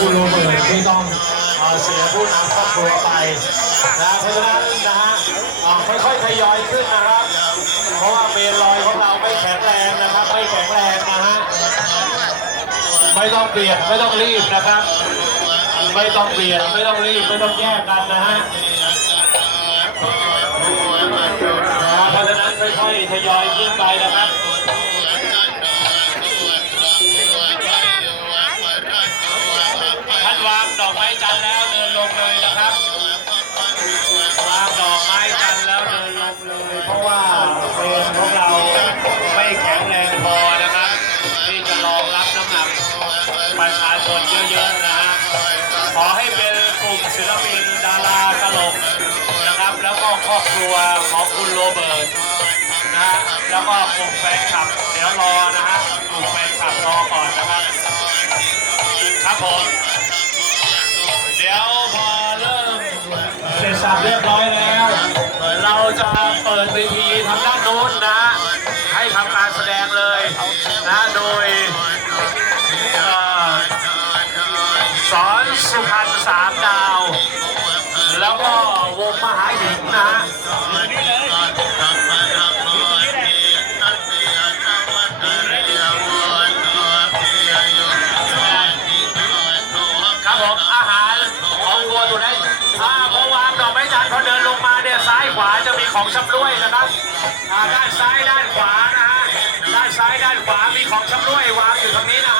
คุณโรเบิร์ตที่ต้องเสียผู้นำครอบครัวไปนะเพราะฉะนั้นนะฮะค่อยๆทยอยขึ้นนะครับ เพราะว่าเมนลอยของเราไม่แข็งแรงนะครับ ไม่แข็งแรงนะฮะไม่ต้องเปลี่ยนไม่ต้องรีบนะครับ ไม่ต้องเปลี่ยนไม่ต้องรีบไม่ต้องแยกกันนะฮะเพราะฉะนั้นค่อยๆทยอยขึ้นไปนะครับ กับประชาชนเยอะๆนะฮะขอให้เป็นกลุ่มศิลปินดาราตลกนะครับ แล้วก็ครอบครัวของคุณโรเบิร์ตนะฮะแล้วก็กลุ่มแฟนคลับเดี๋ยวรอนะฮะกลุ่มแฟนคลับรอก่อนนะครับครับผมเดี๋ยวพอเริ่มเสร็จสับเรียบร้อยแล้ว เราจะเปิดเวทีทางด้าน สุพรรณสามดาว แล้วก็วงมหาหิงนะฮะครับผมอาหารของวัวตัวนี้ถ้าพอวางดอกไม้จันทร์พอเดินลงมาเนี่ยซ้ายขวาจะมีของชำร่วยนะครับอ่าด้านซ้ายด้านขวานะฮะด้านซ้ายด้านขวามีของชำร่วยวางอยู่ตรงนี้นะฮะ